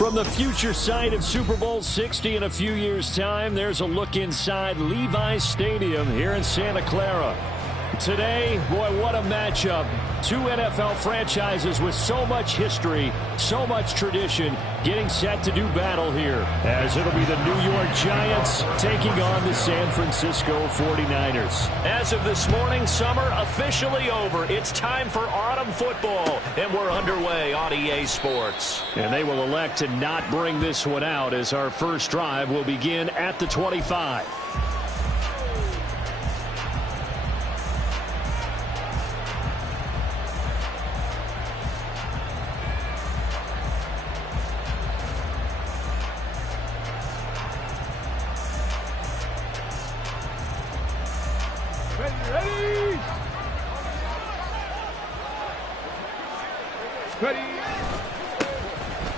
From the future site of Super Bowl 60 in a few years' time, there's a look inside Levi's Stadium here in Santa Clara. Today, boy, what a matchup. Two NFL franchises with so much history, so much tradition, getting set to do battle here, as it'll be the New York Giants taking on the San Francisco 49ers. As of this morning, summer officially over. It's time for autumn football, and we're underway on EA Sports. And they will elect to not bring this one out, as our first drive will begin at the 25.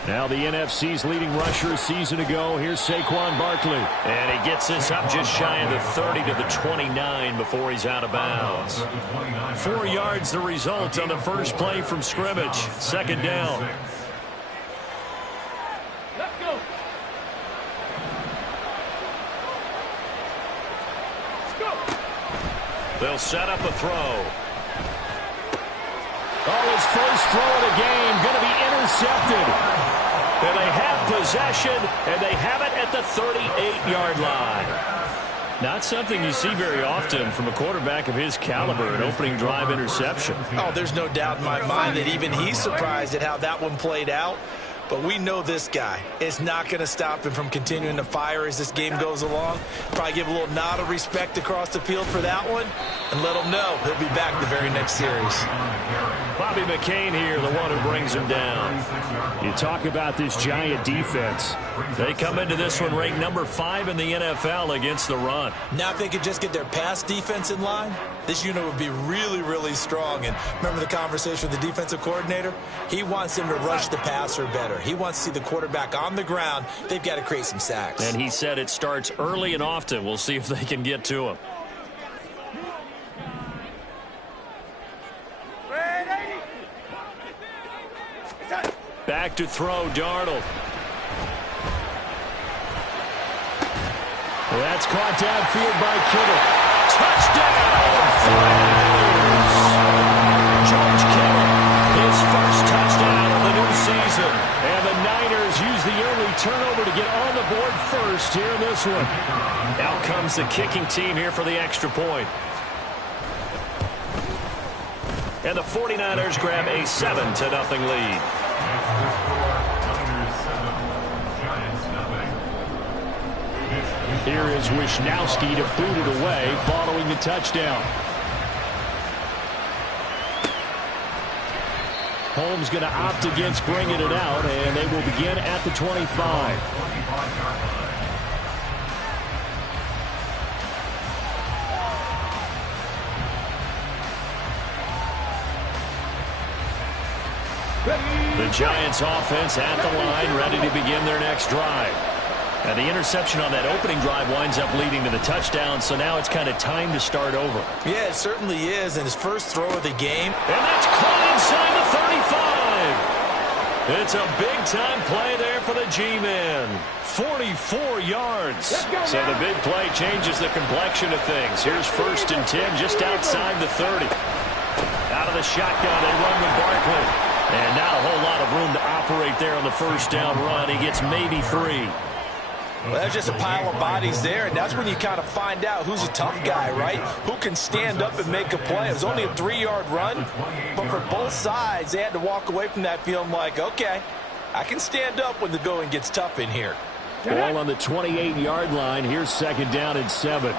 Now the NFC's leading rusher a season ago. Here's Saquon Barkley. And he gets this up just shy of the 30 to the 29 before he's out of bounds. 4 yards the result on the first play from scrimmage. Second down. Let's go. Let's go. They'll set up a throw. Oh, his first throw of the game going to be intercepted. And they have possession, and they have it at the 38-yard line. Not something you see very often from a quarterback of his caliber, an opening drive interception. Oh, there's no doubt in my mind that even he's surprised at how that one played out. But we know this guy is not going to stop him from continuing to fire as this game goes along. Probably give a little nod of respect across the field for that one and let him know he'll be back the very next series. Bobby McCain here, the one who brings him down. You talk about this Giant defense. They come into this one ranked number 5 in the NFL against the run. Now if they could just get their pass defense in line, this unit would be really, really strong. And remember the conversation with the defensive coordinator? He wants them to rush the passer better. He wants to see the quarterback on the ground. They've got to create some sacks. And he said it starts early and often. We'll see if they can get to him. Back to throw, Darnold. That's caught downfield by Kittle. Touchdown! George Kittle, his first touchdown of the new season. And the Niners use the early turnover to get on the board first here in this one. Out comes the kicking team here for the extra point. And the 49ers grab a 7-0 lead. Here is Wisnowski to boot it away following the touchdown. Holmes going to opt against bringing it out, and they will begin at the 25. The Giants offense at the line, ready to begin their next drive. And the interception on that opening drive winds up leading to the touchdown, so now it's kind of time to start over. Yeah, it certainly is, and his first throw of the game. And that's caught inside the 35. It's a big-time play there for the G-Men. 44 yards. So the big play changes the complexion of things. Here's 1st and 10 just outside the 30. Out of the shotgun, they run with Barkley. And not a whole lot of room to operate there on the first down run. He gets maybe 3. Well, that's just a pile of bodies there, and that's when you kind of find out who's a tough guy, right? Who can stand up and make a play. It was only a 3-yard run, but for both sides, they had to walk away from that feeling like, okay, I can stand up when the going gets tough in here. Ball on the 28-yard line. Here's 2nd down and 7.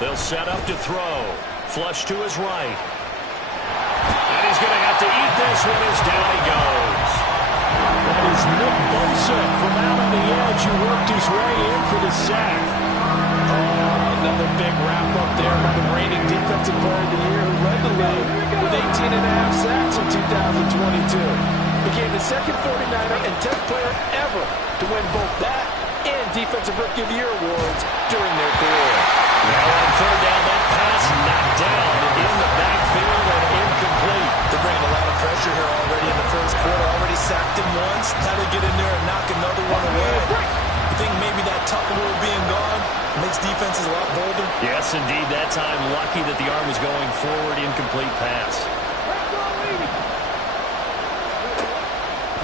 They'll set up to throw. Flush to his right. And he's going to have to eat this one as down he goes. That is Nick Bosa from out on the edge who worked his way in for the sack. Another big wrap-up there by the reigning defensive player of the year who led the league with 18.5 sacks in 2022. Became the second 49er and 10th player ever to win both that and Defensive Rookie of the Year awards during their career. Now on 3rd down, that pass knocked down in the backfield and incomplete. They're bringing a lot of pressure here already in the first quarter. just how to get in there and knock another one away. I think maybe that tuck rule being gone makes defenses a lot bolder. Yes, indeed. That time, lucky that the arm was going forward. Incomplete pass.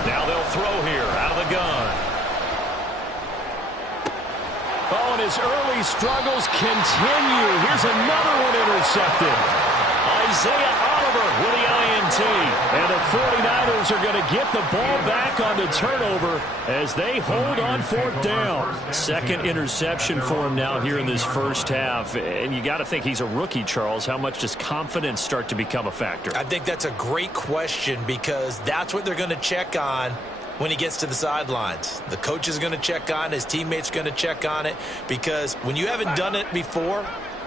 Now they'll throw here out of the gun. Oh, and his early struggles continue. Here's another one intercepted. Isaiah Oliver with the INT. And the 49ers are going to get the ball back on the turnover as they hold on fourth down. Second interception for him now here in this first half. And you got to think he's a rookie, Charles. How much does confidence start to become a factor? I think that's a great question because that's what they're going to check on when he gets to the sidelines. The coach is going to check on it. His teammates are going to check on it because when you haven't done it before,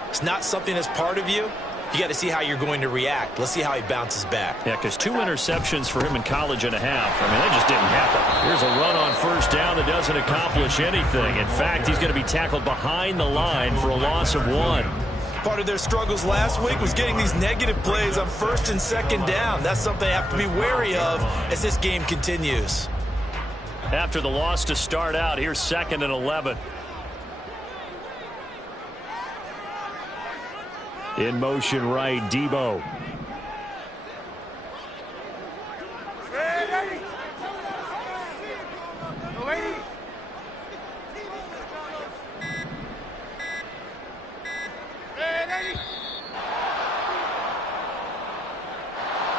it's not something that's part of you. You got to see how you're going to react. Let's see how he bounces back. Yeah, because 2 interceptions for him in college and a half. I mean, that just didn't happen. Here's a run on first down that doesn't accomplish anything. In fact, he's going to be tackled behind the line for a loss of 1. Part of their struggles last week was getting these negative plays on first and second down. That's something they have to be wary of as this game continues. After the loss to start out, here's 2nd and 11. In motion right, Debo.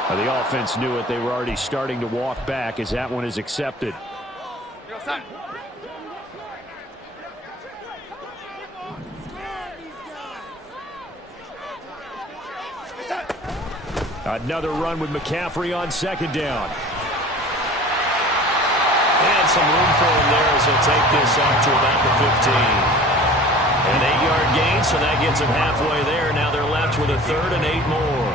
The offense knew it. They were already starting to walk back as that one is accepted. Another run with McCaffrey on second down. And some room for him there as he'll take this up to about the 15. An 8-yard gain, so that gets him halfway there. Now they're left with a 3rd and 8 more.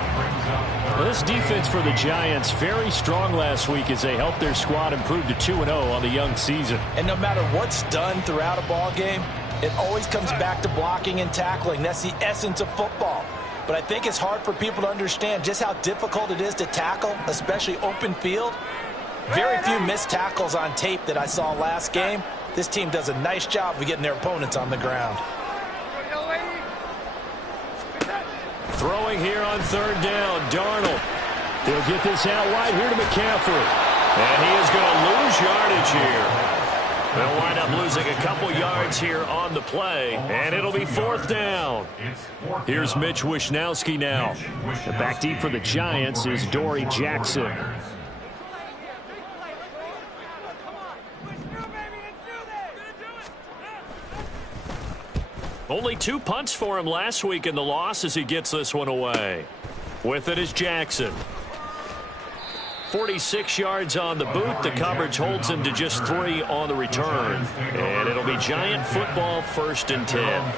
Well, this defense for the Giants, very strong last week as they helped their squad improve to 2-0 on the young season. And no matter what's done throughout a ball game, it always comes back to blocking and tackling. That's the essence of football. But I think it's hard for people to understand just how difficult it is to tackle, especially open field. Very few missed tackles on tape that I saw last game. This team does a nice job of getting their opponents on the ground. Throwing here on 3rd down, Darnold. He'll get this out wide here to McCaffrey. And he is going to lose yardage here. They'll wind up losing a couple yards here on the play, and it'll be 4th down. Here's Mitch Wishnowsky now. Back deep for the Giants is Dory Jackson. Only 2 punts for him last week in the loss as he gets this one away. With it is Jackson. 46 yards on the boot. The coverage holds him to just 3 on the return. And it'll be Giant football, 1st and 10.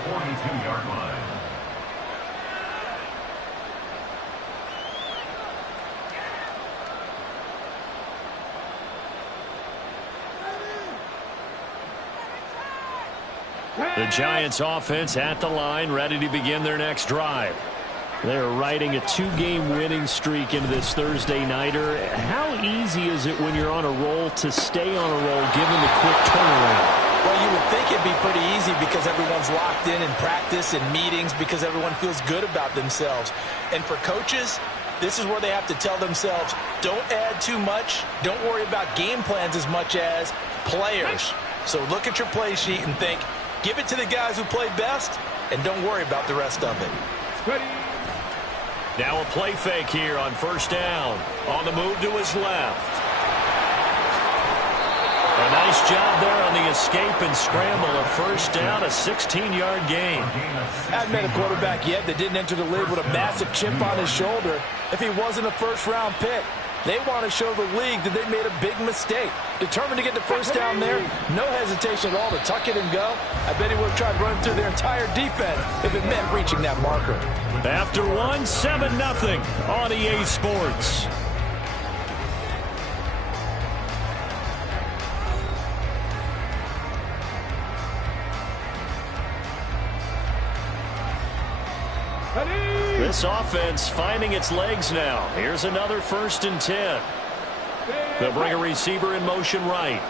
The Giants offense at the line, ready to begin their next drive. They're riding a 2-game winning streak into this Thursday nighter. How easy is it when you're on a roll to stay on a roll given the quick turnaround? Well, you would think it'd be pretty easy because everyone's locked in practice and meetings because everyone feels good about themselves. And for coaches, this is where they have to tell themselves, don't add too much. Don't worry about game plans as much as players. So look at your play sheet and think, give it to the guys who play best, and don't worry about the rest of it. Ready. Now a play fake here on 1st down. On the move to his left. A nice job there on the escape and scramble. A 1st down, a 16-yard gain. I haven't met a quarterback yet that didn't enter the league with a massive chip on his shoulder if he wasn't a first-round pick. They want to show the league that they made a big mistake. Determined to get the 1st down there, no hesitation at all to tuck it and go. I bet he would have tried running through their entire defense if it meant reaching that marker. After 7-0 on EA Sports. This offense finding its legs now. Here's another 1st and 10. They'll bring a receiver in motion right.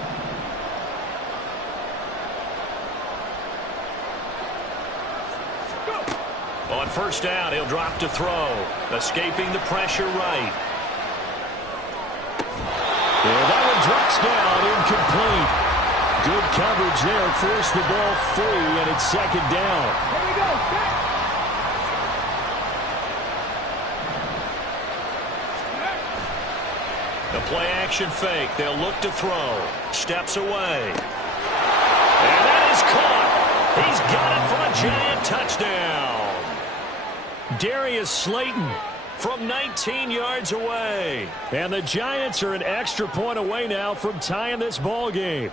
On first down, he'll drop to throw. Escaping the pressure right. And that one drops down, incomplete. Good coverage there, forced the ball free, and it's second down. Here we go, set. The play action fake. They'll look to throw. Steps away. And that is caught. He's got it for a giant touchdown. Darius Slayton from 19 yards away. And the Giants are an extra point away now from tying this ball game.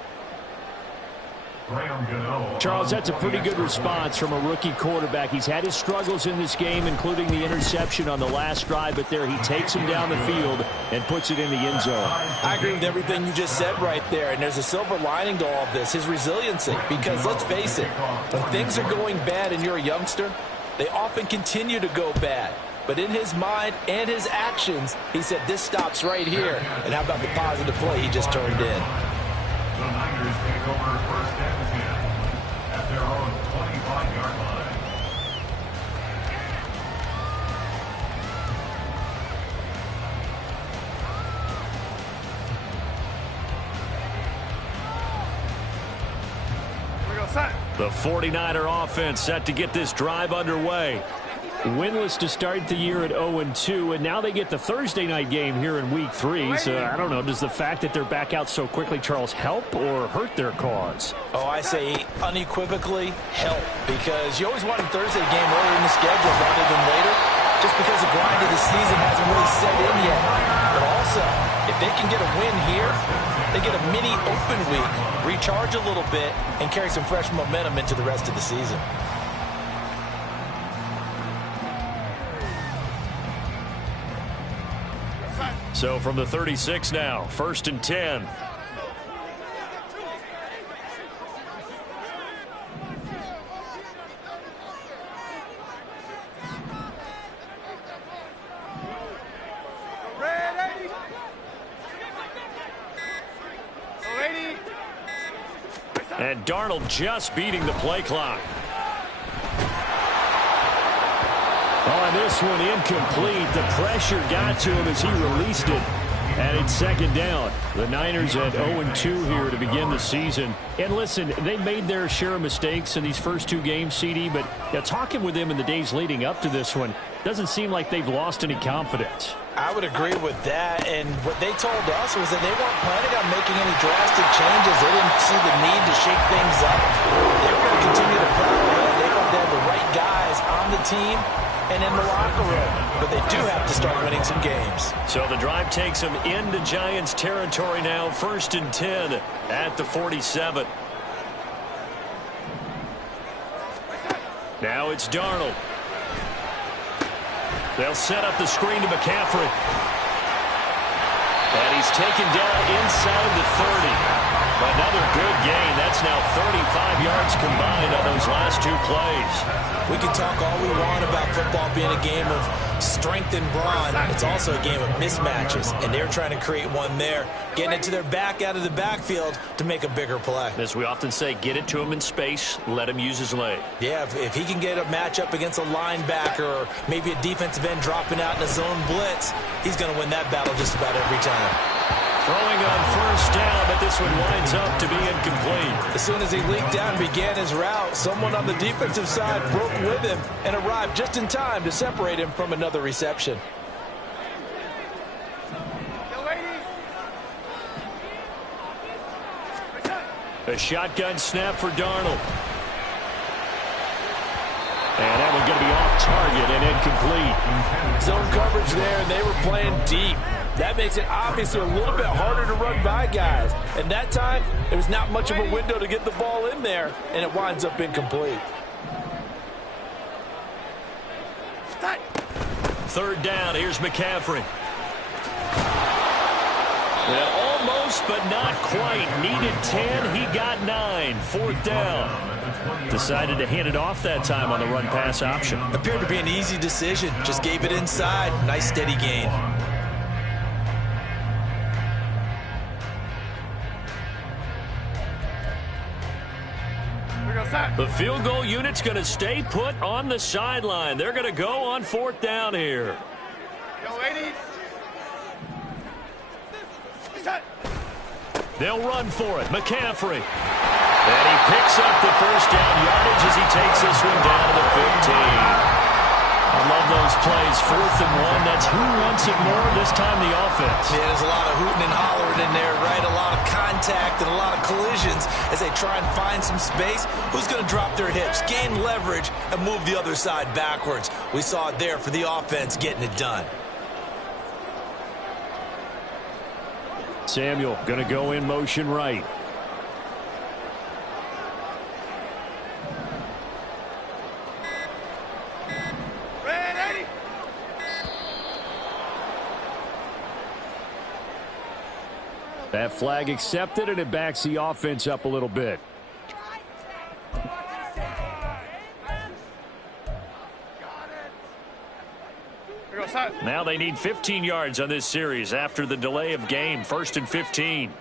Charles, that's a pretty good response from a rookie quarterback. He's had his struggles in this game, including the interception on the last drive, but there he takes him down the field and puts it in the end zone. I agree with everything you just said right there, and there's a silver lining to all of this, his resiliency, because let's face it, when things are going bad and you're a youngster, they often continue to go bad. But in his mind and his actions, he said, this stops right here. And how about the positive play he just turned in? The Niners take over first and 10 at their own 25-yard line. Here we go, set. The 49er offense set to get this drive underway. Winless to start the year at 0-2, and now they get the Thursday night game here in Week 3. So, I don't know, does the fact that they're back out so quickly, Charles, help or hurt their cause? Oh, I say unequivocally help, because you always want a Thursday game earlier in the schedule rather than later, just because the grind of the season hasn't really set in yet. But also, if they can get a win here, they get a mini open week, recharge a little bit, and carry some fresh momentum into the rest of the season. So from the 36 now, first and 10. Ready. Ready. And Darnold just beating the play clock. On this one, incomplete. The pressure got to him as he released it. And it's second down. The Niners at 0-2 here to begin the season. And listen, they made their share of mistakes in these first two games, CD, but talking with them in the days leading up to this one, doesn't seem like they've lost any confidence. I would agree with that, and what they told us was that they weren't planning on making any drastic changes. They didn't see the need to shake things up. They were going to continue to plow ahead. They thought they had the right guys on the team and in the locker room, but they do have to start winning some games. So the drive takes them into Giants territory now, first and 10 at the 47. Now it's Darnold. They'll set up the screen to McCaffrey. And he's taken down inside the 30. Another good gain. That's now 35 yards combined on those last two plays. We can talk all we want about football being a game of strength and brawn. It's also a game of mismatches, and they're trying to create one there, getting it to their back out of the backfield to make a bigger play. As we often say, get it to him in space, let him use his leg. Yeah, if he can get a matchup against a linebacker or maybe a defensive end dropping out in a zone blitz, he's going to win that battle just about every time. Throwing on first down, but this one winds up to be incomplete. As soon as he leaked out and began his route, someone on the defensive side broke with him and arrived just in time to separate him from another reception. A shotgun snap for Darnold. And that one going to be off target and incomplete. Zone coverage there, and they were playing deep. That makes it obviously a little bit harder to run by guys. And that time, there was not much of a window to get the ball in there, and it winds up incomplete. Third down, here's McCaffrey. Well, almost, but not quite. Needed 10, he got 9. Fourth down. Decided to hand it off that time on the run-pass option. Appeared to be an easy decision. Just gave it inside. Nice steady gain. The field goal unit's going to stay put on the sideline. They're going to go on 4th down here. Yo, ladies. They'll run for it. McCaffrey. And he picks up the first down yardage as he takes this one down to the 15. I love those plays. 4th and 1. That's who wants it more, this time the offense. Yeah, there's a lot of hooting and hollering in there, right? A lot of contact and a lot of collisions as they try and find some space. Who's going to drop their hips, gain leverage, and move the other side backwards? We saw it there for the offense getting it done. Samuel going to go in motion right. Ready. That flag accepted, and it backs the offense up a little bit. Now they need 15 yards on this series after the delay of game. 1st and 15.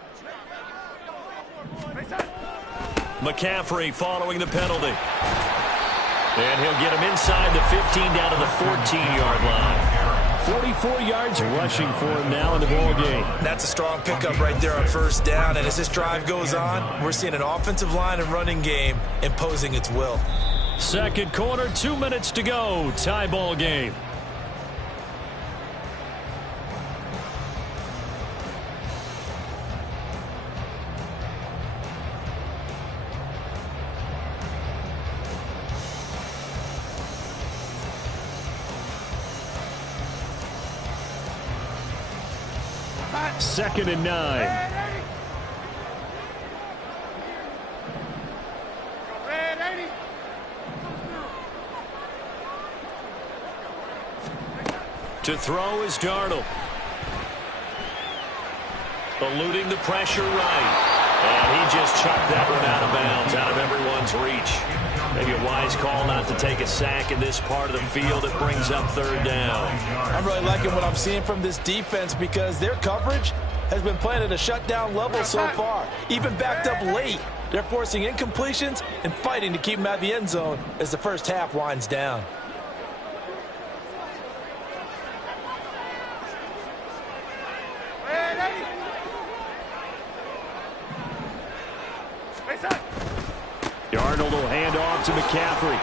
McCaffrey following the penalty. And he'll get him inside the 15 down to the 14-yard line. 44 yards rushing for him now in the ball game. That's a strong pickup right there on 1st down. And as this drive goes on, we're seeing an offensive line and running game imposing its will. 2nd quarter, 2 minutes to go. Tie ball game. Second and 9. To throw is Darnold. Eluding the pressure right. And he just chucked that one out of bounds, out of everyone's reach. Maybe a wise call not to take a sack in this part of the field. It brings up 3rd down. I'm really liking what I'm seeing from this defense because their coverage has been playing at a shutdown level so far. Even backed up late, they're forcing incompletions and fighting to keep them out of the end zone as the first half winds down. Darnold will hand off to McCaffrey.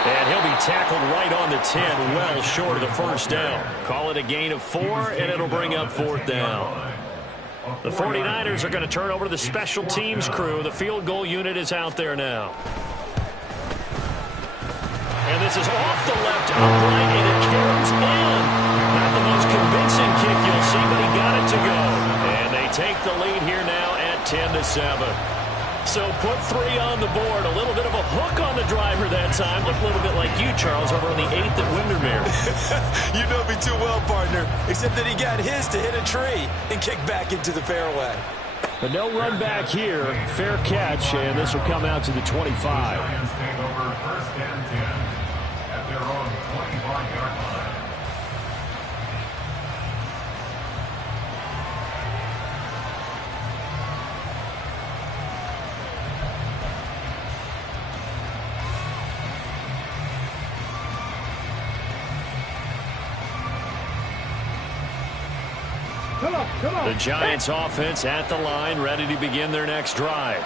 And he'll be tackled right on the 10, well short of the first down. Call it a gain of 4, and it'll bring up 4th down. The 49ers are going to turn over to the special teams crew. The field goal unit is out there now. And this is off the left upright, and it carries in. Not the most convincing kick you'll see, but he got it to go. And they take the lead here now at 10-7. So put 3 on the board. A little bit of a hook on the driver that time. Looked a little bit like you, Charles, over on the 8th at Windermere. You know me too well, partner. Except that he got his to hit a tree and kick back into the fairway. But no run back here. Fair catch, and this will come out to the 25. Lions take over 1st and 10 at their own 25-yard line. The Giants offense at the line, ready to begin their next drive.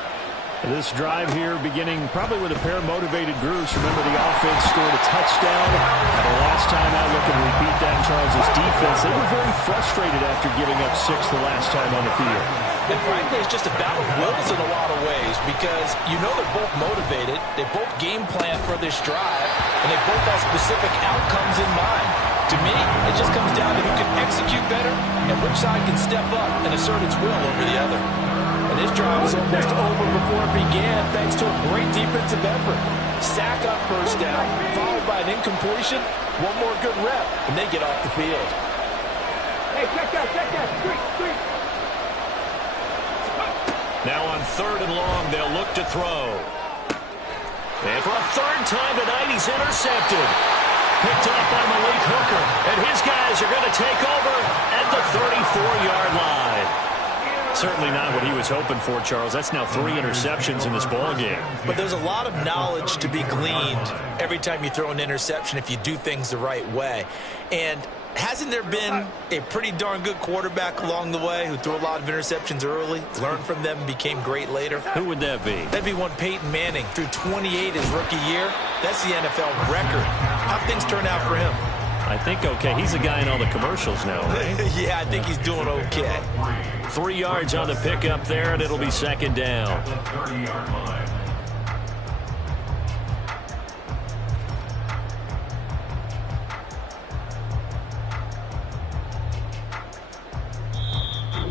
This drive here beginning probably with a pair of motivated groups. Remember, the offense scored a touchdown. The last time out, looking to repeat that in Charles' defense. They were very frustrated after giving up 6 the last time on the field. And frankly, it's just a battle of wills in a lot of ways because you know they're both motivated. They both game plan for this drive, and they both have specific outcomes in mind. To me, it just comes down to who can execute better and which side can step up and assert its will over the other. And this drive was almost over before it began thanks to a great defensive effort. Sack on 1st down, followed by an incompletion, one more good rep, and they get off the field. Hey, check that, street. Now on 3rd and long, they'll look to throw. And for a 3rd time tonight, he's intercepted. Picked up by Malik Hooker. And his guys are going to take over at the 34-yard line. So certainly not what he was hoping for, Charles. That's now 3 interceptions in this ball game. But there's a lot of knowledge to be gleaned every time you throw an interception if you do things the right way. And hasn't there been a pretty darn good quarterback along the way who threw a lot of interceptions early, learned from them, and became great later? Who would that be? That'd be one Peyton Manning. Threw 28 his rookie year. That's the NFL record. How'd things turn out for him? I think okay. He's a guy in all the commercials now, right? Yeah, I think he's doing okay. 3 yards on the pickup there, and it'll be second down. 30-yard line.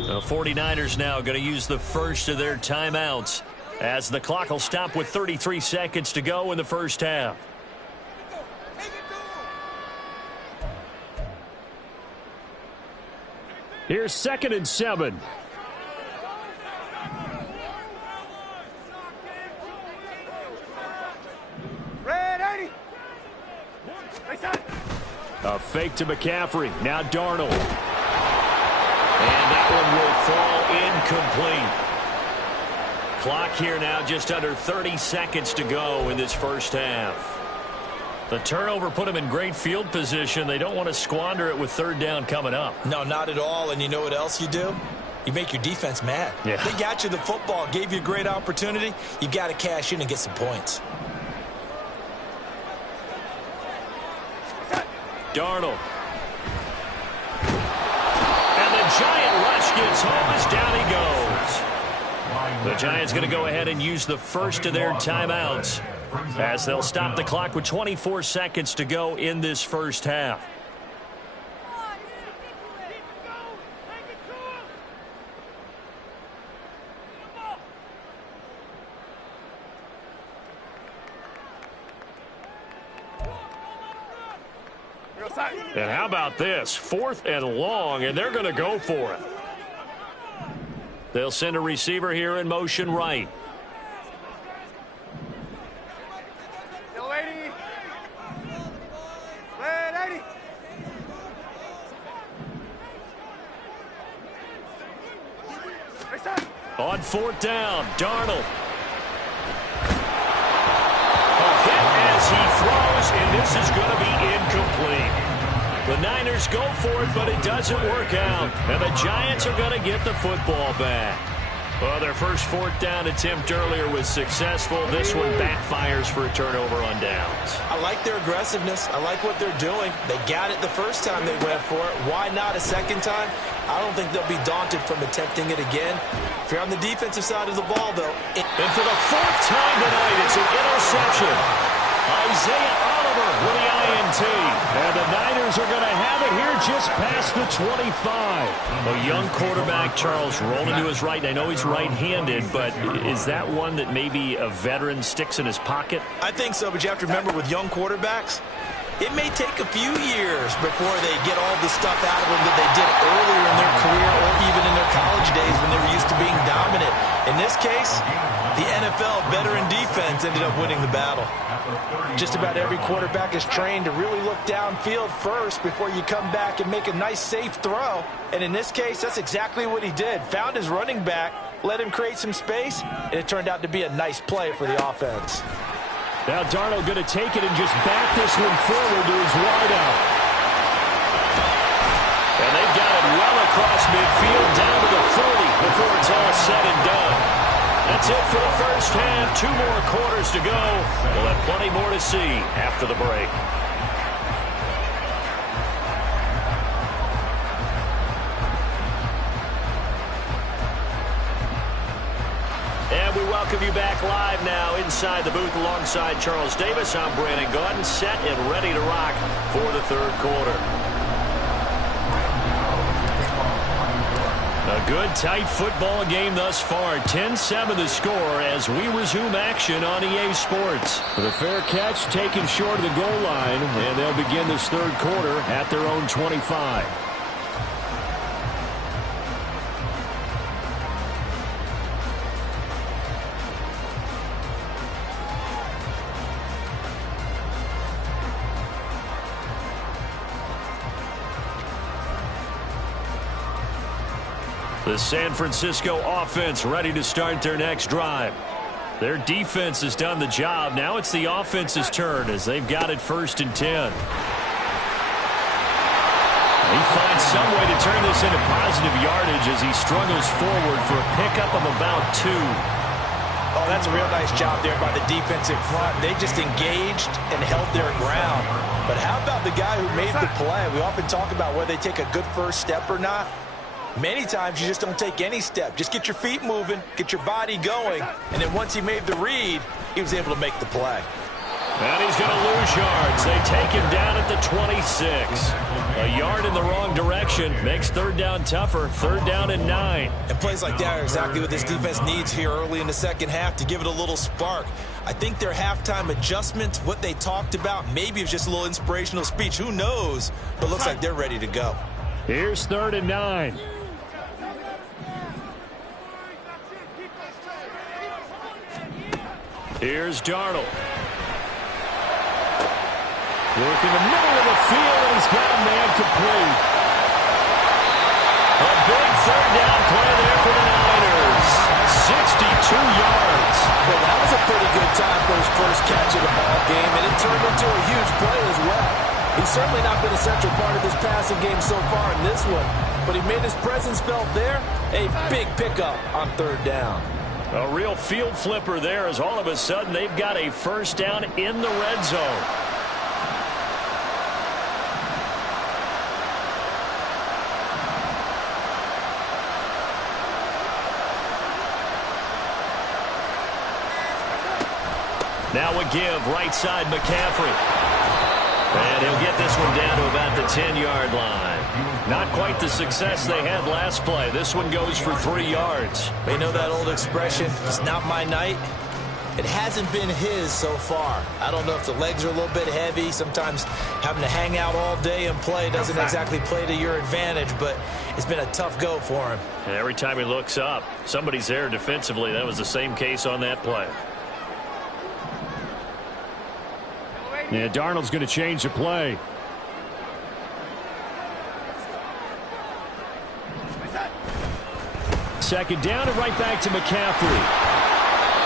The 49ers now going to use the first of their timeouts as the clock will stop with 33 seconds to go in the first half. Here's 2nd and 7. Red 80. A fake to McCaffrey. Now Darnold. And that one will fall incomplete. Clock here now just under 30 seconds to go in this first half. The turnover put them in great field position. They don't want to squander it with 3rd down coming up. No, not at all. And you know what else you do? You make your defense mad. Yeah. They got you the football, gave you a great opportunity. You got to cash in and get some points. Darnold. And the Giant rush gets home as down he goes. The Giants going to go ahead and use the first of their timeouts as they'll stop the clock with 24 seconds to go in this first half. And how about this? 4th and long, and they're going to go for it. They'll send a receiver here in motion right. Red 80. On 4th down, Darnold. A hit as he throws, and this is going to be incomplete. The Niners go for it, but it doesn't work out. And the Giants are going to get the football back. Well, their first 4th down attempt earlier was successful. This one backfires for a turnover on downs. I like their aggressiveness. I like what they're doing. They got it the first time they went for it. Why not a second time? I don't think they'll be daunted from attempting it again. If you're on the defensive side of the ball, though. And for the 4th time tonight, it's an interception. Isaiah Oliver with the INT. And the Niners are going to have it here just past the 25. A young quarterback, Charles, rolling to his right. And I know he's right-handed, but is that one that maybe a veteran sticks in his pocket? I think so, but you have to remember with young quarterbacks, it may take a few years before they get all the stuff out of them that they did earlier in their career or even in their college days when they were used to being dominant. In this case, the NFL veteran defense ended up winning the battle. Just about every quarterback is trained to really look downfield first before you come back and make a nice, safe throw. And in this case, that's exactly what he did. Found his running back, let him create some space, and it turned out to be a nice play for the offense. Now Darnold going to take it and just back this one forward to his wideout. And they've got it well across midfield down to the 40 before it's all said and done. That's it for the first half. 2 more quarters to go. We'll have plenty more to see after the break. And we welcome you back live now inside the booth alongside Charles Davis. I'm Brandon Gaudin, set and ready to rock for the 3rd quarter. A good, tight football game thus far. 10-7 the score as we resume action on EA Sports. The fair catch taken short of the goal line, and they'll begin this 3rd quarter at their own 25. The San Francisco offense ready to start their next drive. Their defense has done the job. Now it's the offense's turn as they've got it 1st and 10. He finds some way to turn this into positive yardage as he struggles forward for a pickup of about 2. Oh, that's a real nice job there by the defensive front. They just engaged and held their ground. But how about the guy who made the play? We often talk about whether they take a good first step or not. Many times you just don't take any step. Just get your feet moving, get your body going, and then once he made the read, he was able to make the play. And he's going to lose yards. They take him down at the 26. A yard in the wrong direction makes 3rd down tougher. 3rd down and 9. And plays like that are exactly what this defense needs here early in the second half to give it a little spark. I think their halftime adjustment, what they talked about, maybe it was just a little inspirational speech. Who knows? But it looks like they're ready to go. Here's 3rd and 9. Here's Darnold. Working the middle of the field, and he's got a man complete. A big 3rd down play there for the Niners. 62 yards. Well, that was a pretty good time for his first catch of the ball game, and it turned into a huge play as well. He's certainly not been a central part of this passing game so far in this one, but he made his presence felt there. A big pickup on 3rd down. A real field flipper there as all of a sudden they've got a 1st down in the red zone. Now a give right side McCaffrey. And he'll get this one down to about the 10-yard line. Not quite the success they had last play. This one goes for 3 yards. You know that old expression, it's not my night? It hasn't been his so far. I don't know if the legs are a little bit heavy. Sometimes having to hang out all day and play doesn't exactly play to your advantage, but it's been a tough go for him. And every time he looks up, somebody's there defensively. That was the same case on that play. Yeah, Darnold's going to change the play. Second down and right back to McCaffrey.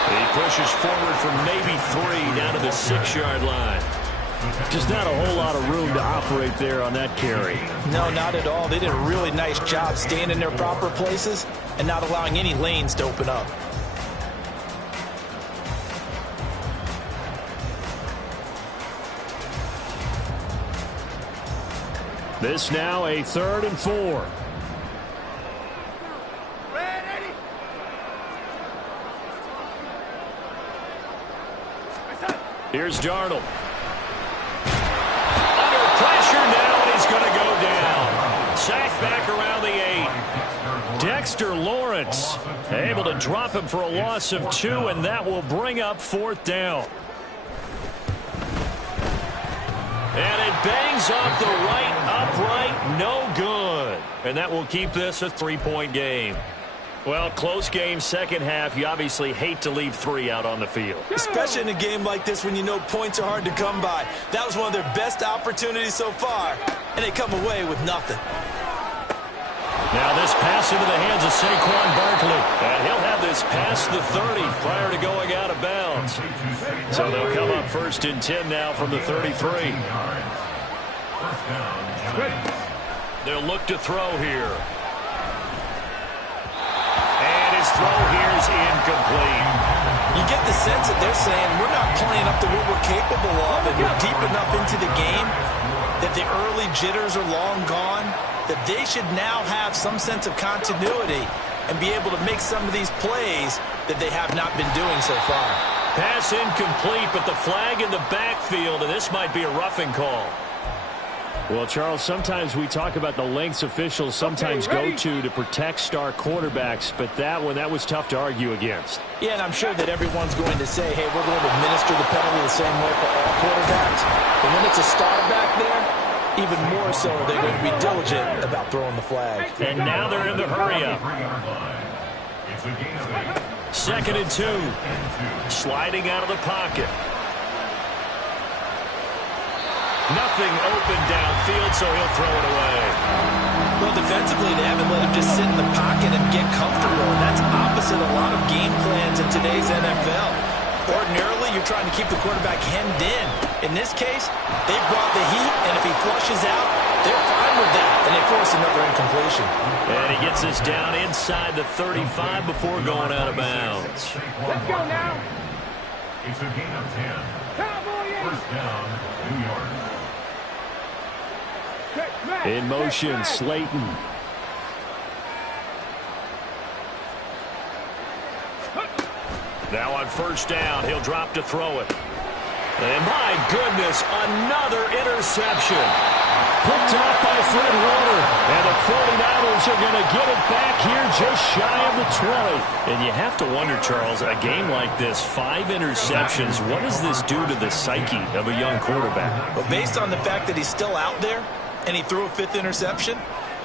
He pushes forward from maybe 3 down to the 6-yard line. Just not a whole lot of room to operate there on that carry. No, not at all. They did a really nice job staying in their proper places and not allowing any lanes to open up. This now a 3rd and 4. Here's Darnold. Under pressure now, and he's going to go down. Sacked back around the 8. Dexter Lawrence able to drop him for a loss of 2, and that will bring up 4th down. And it bangs off the right upright, no good. And that will keep this a 3-point game. Well, close game, second half. You obviously hate to leave 3 out on the field. Especially in a game like this when you know points are hard to come by. That was one of their best opportunities so far, and they come away with nothing. Now this pass into the hands of Saquon Barkley. And he'll have this past the 30 prior to going out of bounds. So they'll come up 1st and 10 now from the 33. They'll look to throw here. And his throw here is incomplete. You get the sense that they're saying we're not playing up to what we're capable of, and we're deep enough into the game that the early jitters are long gone, that they should now have some sense of continuity and be able to make some of these plays that they have not been doing so far. Pass incomplete, but the flag in the backfield, and this might be a roughing call. Well, Charles, sometimes we talk about the lengths officials sometimes go to protect star quarterbacks, but that was tough to argue against. Yeah, and I'm sure that everyone's going to say, hey, we're going to administer the penalty the same way for all quarterbacks. But when it's a star back there, even more so they're going to be diligent about throwing the flag. And now they're in the hurry-up. 2nd and 2. Sliding out of the pocket. Nothing open downfield, so he'll throw it away. Well, defensively, they haven't let him just sit in the pocket and get comfortable, and that's opposite a lot of game plans in today's NFL. Ordinarily, you're trying to keep the quarterback hemmed in. In this case, they brought the heat, and if he flushes out, they're fine with that, and they force another incompletion. And he gets us down inside the 35 before going out of bounds. Let's go now. It's a gain of 10. First down, New York. In motion, Slayton. Now on first down, he'll drop to throw it. And my goodness, another interception. Picked off by Fred Warner. And the 49ers are going to get it back here just shy of the 20. And you have to wonder, Charles, a game like this, 5 interceptions, what does this do to the psyche of a young quarterback? Well, based on the fact that he's still out there and he threw a 5th interception,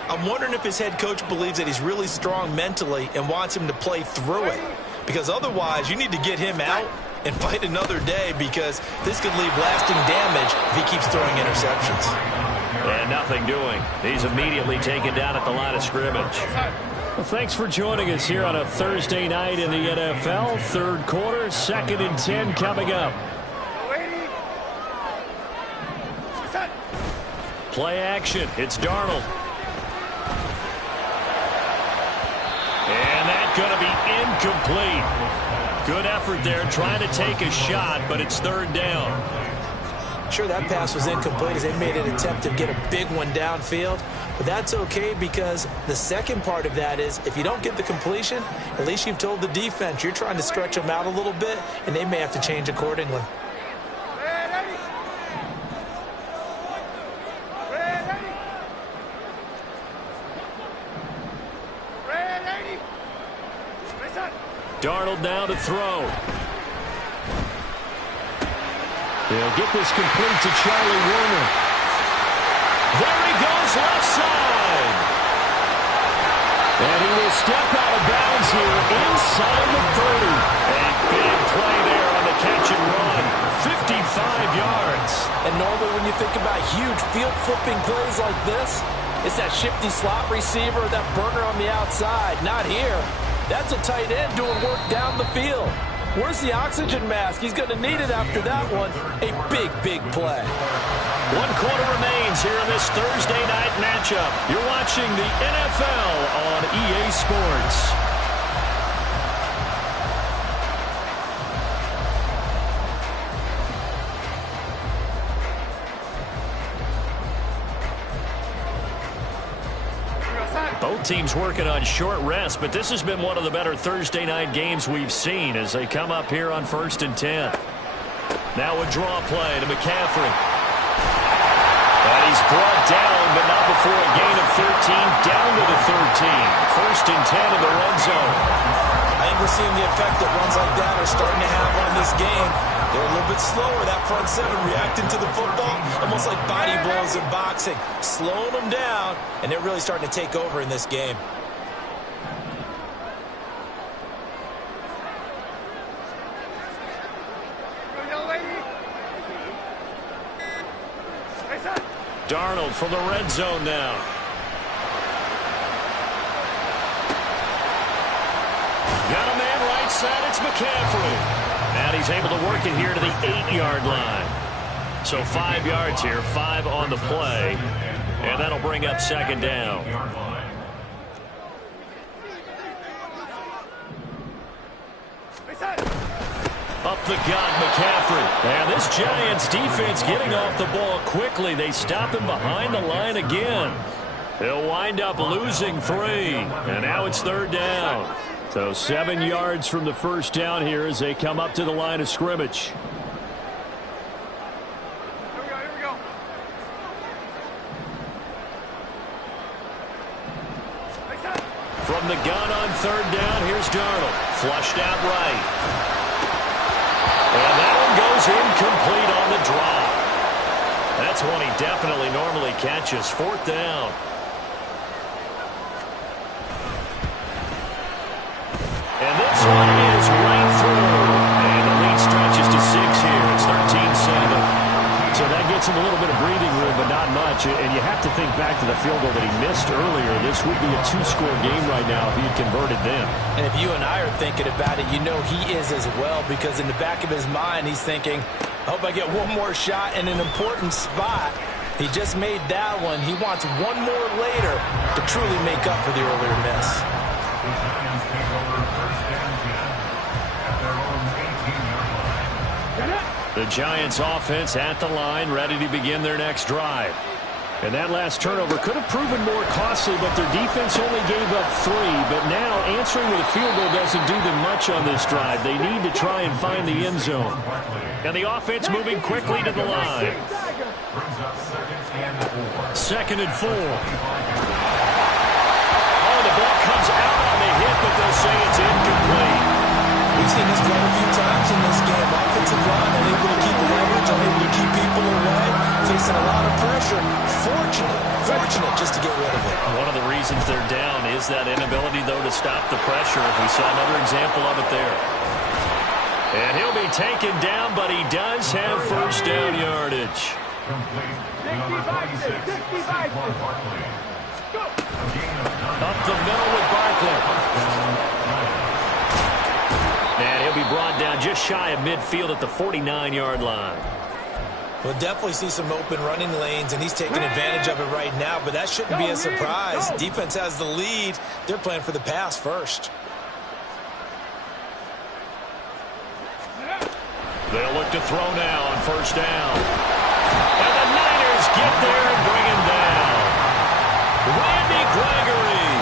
I'm wondering if his head coach believes that he's really strong mentally and wants him to play through it. Because otherwise, you need to get him out and fight another day, because this could leave lasting damage if he keeps throwing interceptions. And nothing doing. He's immediately taken down at the line of scrimmage. Well, thanks for joining us here on a Thursday night in the NFL. Third quarter, 2nd and 10 coming up. Play action. It's Darnold. And that's going to be incomplete. Good effort there, trying to take a shot, but it's 3rd down. Sure, that pass was incomplete as they made an attempt to get a big one downfield. But that's okay, because the second part of that is if you don't get the completion, at least you've told the defense you're trying to stretch them out a little bit, and they may have to change accordingly. Darnold now to throw. They'll get this complete to Charlie Warner. There he goes, left side. And he will step out of bounds here inside the 30. A big play there on the catch and run. 55 yards. And normally when you think about huge field-flipping plays like this, it's that shifty slot receiver, that burner on the outside. Not here. That's a tight end doing work down the field. Where's the oxygen mask? He's going to need it after that one. A big, big play. 1 quarter remains here in this Thursday night matchup. You're watching the NFL on EA Sports. Both teams working on short rest, but this has been one of the better Thursday night games we've seen as they come up here on 1st and 10. Now a draw play to McCaffrey. And he's brought down, but not before a gain of 13, down to the 13. 1st and 10 in the red zone. I think we're seeing the effect that runs like that are starting to have on this game. They're a little bit slower, that front 7 reacting to the football, almost like body blows in boxing, slowing them down, and they're really starting to take over in this game. Darnold from the red zone now. Got a man right side, it's McCaffrey. And he's able to work it here to the 8-yard line. So 5 yards here, 5 on the play. And that'll bring up 2nd down. Up the gut, McCaffrey. And this Giants defense getting off the ball quickly. They stop him behind the line again. They'll wind up losing 3. And now it's 3rd down. So 7 yards from the first down here as they come up to the line of scrimmage. Here we go. From the gun on 3rd down, here's Darnold. Flushed out right. And that one goes incomplete on the drop. That's one he definitely normally catches. 4th down. And this one is right through. And the lead stretches to 6 here. It's 13-7. So that gets gets him a little bit of breathing room, but not much. And you have to think back to the field goal that he missed earlier. This would be a two-score game right now if he had converted then. And if you and I are thinking about it, you know he is as well, because in the back of his mind, he's thinking, I hope I get one more shot in an important spot. He just made that one. He wants one more later to truly make up for the earlier miss. The Giants take over first and 10 at their own 18-yard line. The Giants offense at the line, ready to begin their next drive. And that last turnover could have proven more costly, but their defense only gave up 3. But now answering with a field goal doesn't do them much on this drive. They need to try and find the end zone. And the offense moving quickly to the line. Brings up 2nd and 4. Oh, the ball comes out on the hit, but they'll say it's incomplete. We've seen this play a few times in this game. Offensive line unable to keep leverage, unable to keep people away, facing a lot of pressure. Fortunate just to get rid of it. One of the reasons they're down is that inability, though, to stop the pressure. We saw another example of it there. And he'll be taken down, but he does have first down yardage. Complete. Number 26, Saquon Barkley. Up the middle with Barkley. And he'll be brought down just shy of midfield at the 49-yard line. We'll definitely see some open running lanes, and he's taking advantage of it right now, but that shouldn't be a surprise. Defense has the lead. They're playing for the pass first. They'll look to throw now on first down. And the Niners get there and bring him down. Randy Gregory.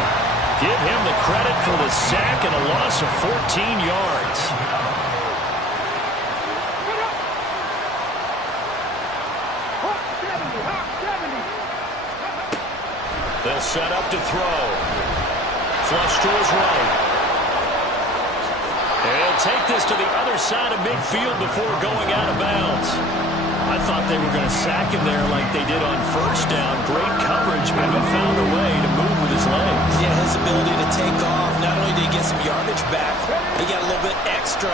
Give him the credit for the sack and a loss of 14 yards. They'll set up to throw. Flush to his right. And he'll take this to the other side of midfield before going out of bounds. I thought they were going to sack him there like they did on first down. Great coverage, but he found a way to move with his legs. Yeah, his ability to take off. Not only did he get some yardage back, he got a little bit extra.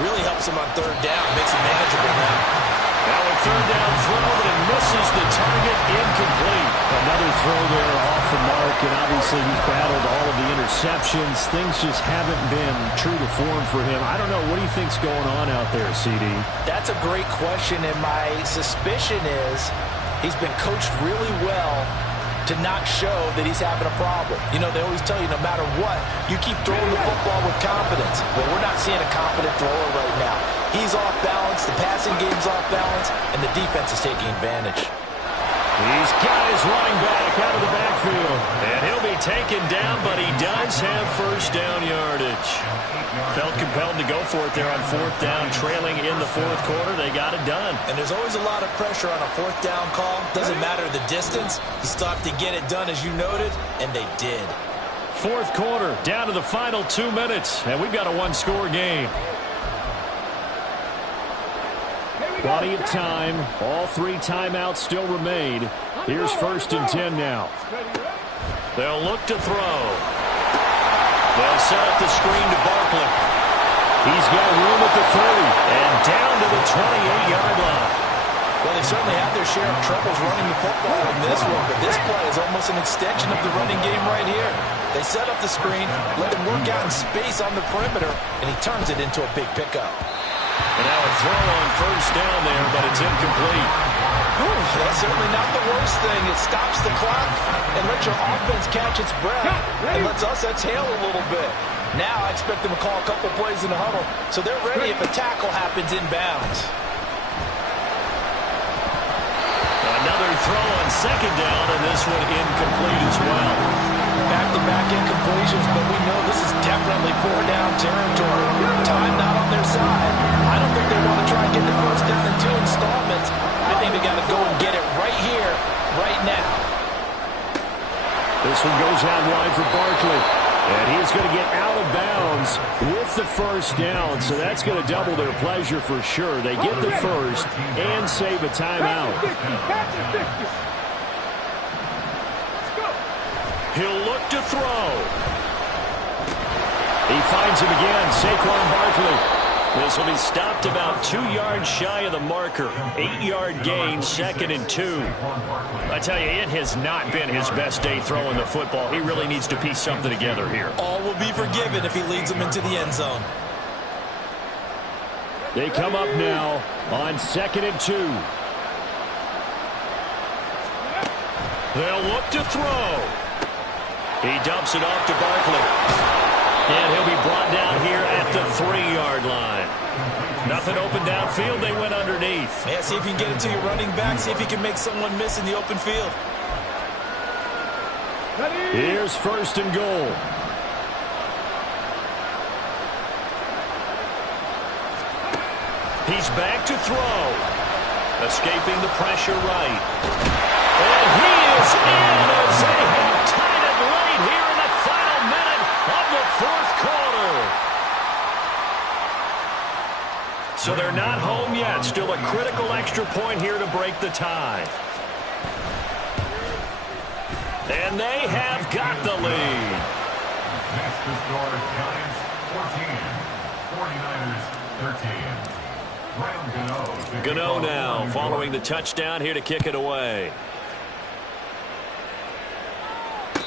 Really helps him on third down. Makes it manageable now. Now a third down throw, but it misses the target. Incomplete. Another throw there off the mark, and obviously he's battled all of the interceptions. Things just haven't been true to form for him. I don't know. What do you think's going on out there, CD? That's a great question, and my suspicion is he's been coached really well to not show that he's having a problem. You know, they always tell you no matter what, you keep throwing the football with confidence. Well, we're not seeing a confident thrower right now. He's off balance, the passing game's off balance, and the defense is taking advantage. He's got his running back out of the backfield. And he'll be taken down, but he does have first down yardage. Felt compelled to go for it there on fourth down, trailing in the fourth quarter. They got it done. And there's always a lot of pressure on a fourth down call. Doesn't matter the distance. You still have to get it done, as you noted, and they did. Fourth quarter, down to the final 2 minutes, and we've got a one-score game. Plenty of time. All 3 timeouts still remain. Here's 1st and 10 now. They'll look to throw. They'll set up the screen to Barkley. He's got room at the 30 and down to the 28-yard line. Well, they certainly have their share of troubles running the football in this one, but this play is almost an extension of the running game right here. They set up the screen, let him work out in space on the perimeter, and he turns it into a big pickup. And now a throw on first down there, but it's incomplete. That's certainly not the worst thing. It stops the clock and lets your offense catch its breath and lets us exhale a little bit. Now I expect them to call a couple plays in the huddle, so they're ready if a tackle happens inbounds. Another throw on second down, and this one incomplete as well. Back-to-back incompletions, but we know this is definitely 4-down territory. Time not on their side. I don't think they want to try and get the first down in 2 installments. I think they got to go and get it right here, right now. This one goes out wide for Barkley. And he's going to get out of bounds with the first down. So that's going to double their pleasure for sure. They get the first and save a timeout. He'll look to throw. He finds him again, Saquon Barkley. This will be stopped about 2 yards shy of the marker. 8-yard gain, 2nd and 2. I tell you, it has not been his best day throwing the football. He really needs to piece something together here. All will be forgiven if he leads them into the end zone. They come up now on 2nd and 2. They'll look to throw. He dumps it off to Barkley. And he'll be brought down here at the 3-yard line. Nothing open downfield. They went underneath. Yeah, see if you can get it to your running back. See if you can make someone miss in the open field. Here's 1st and goal. He's back to throw. Escaping the pressure right. And he is in as they have tied it late here in the final minute of the 4th quarter. So they're not home yet. Still a critical extra point here to break the tie. And they have got the lead. That's the score. Giants 14, 49ers 13. Gano now following the touchdown here to kick it away.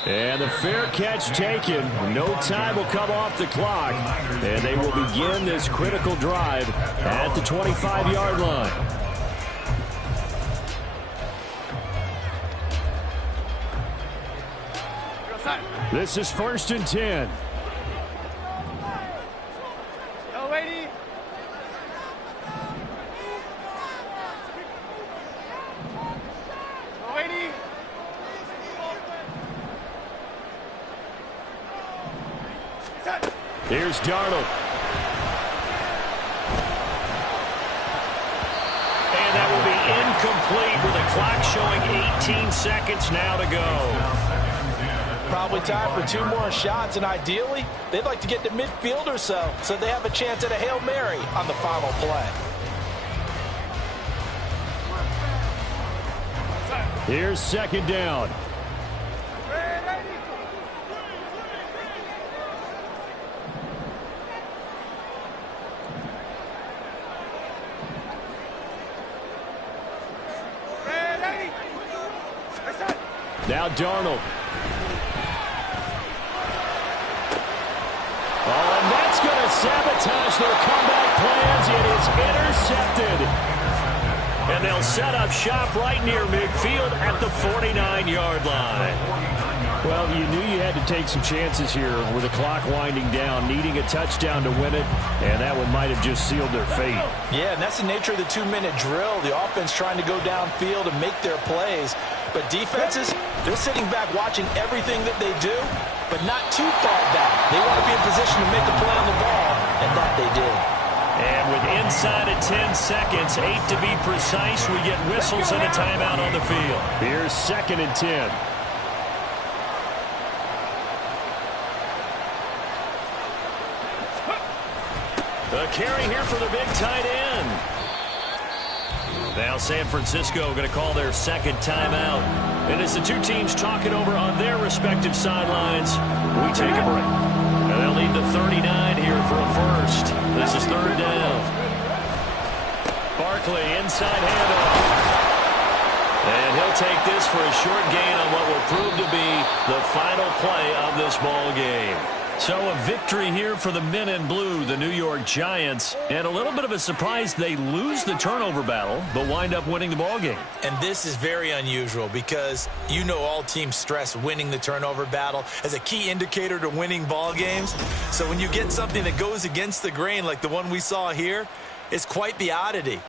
And the fair catch taken. No time will come off the clock. And they will begin this critical drive at the 25-yard line. This is 1st and 10. Here's Darnold. And that will be incomplete with the clock showing 18 seconds now to go. Probably time for 2 more shots, and ideally, they'd like to get to midfield or so they have a chance at a Hail Mary on the final play. Here's 2nd down. Now Darnold. Oh, and that's going to sabotage their comeback plans. It is intercepted. And they'll set up shop right near midfield at the 49-yard line. Well, you knew you had to take some chances here with the clock winding down, needing a touchdown to win it, and that one might have just sealed their fate. Yeah, and that's the nature of the 2-minute drill. The offense trying to go downfield and make their plays. But defenses, they're sitting back watching everything that they do, but not too far back. They want to be in position to make a play on the ball, and that they did. And with inside of 10 seconds, 8 to be precise, we get whistles and a timeout on the field. Here's 2nd and 10. The carry here for the big tight end. Now San Francisco going to call their 2nd timeout. And as the 2 teams talk it over on their respective sidelines, we take a break. And they'll need the 39 here for a first. This is 3rd down. Barkley inside handoff. And he'll take this for a short gain on what will prove to be the final play of this ball game. So a victory here for the men in blue, the New York Giants. And a little bit of a surprise, they lose the turnover battle, but wind up winning the ball game. And this is very unusual because you know all teams stress winning the turnover battle as a key indicator to winning ball games. So when you get something that goes against the grain like the one we saw here, it's quite the oddity.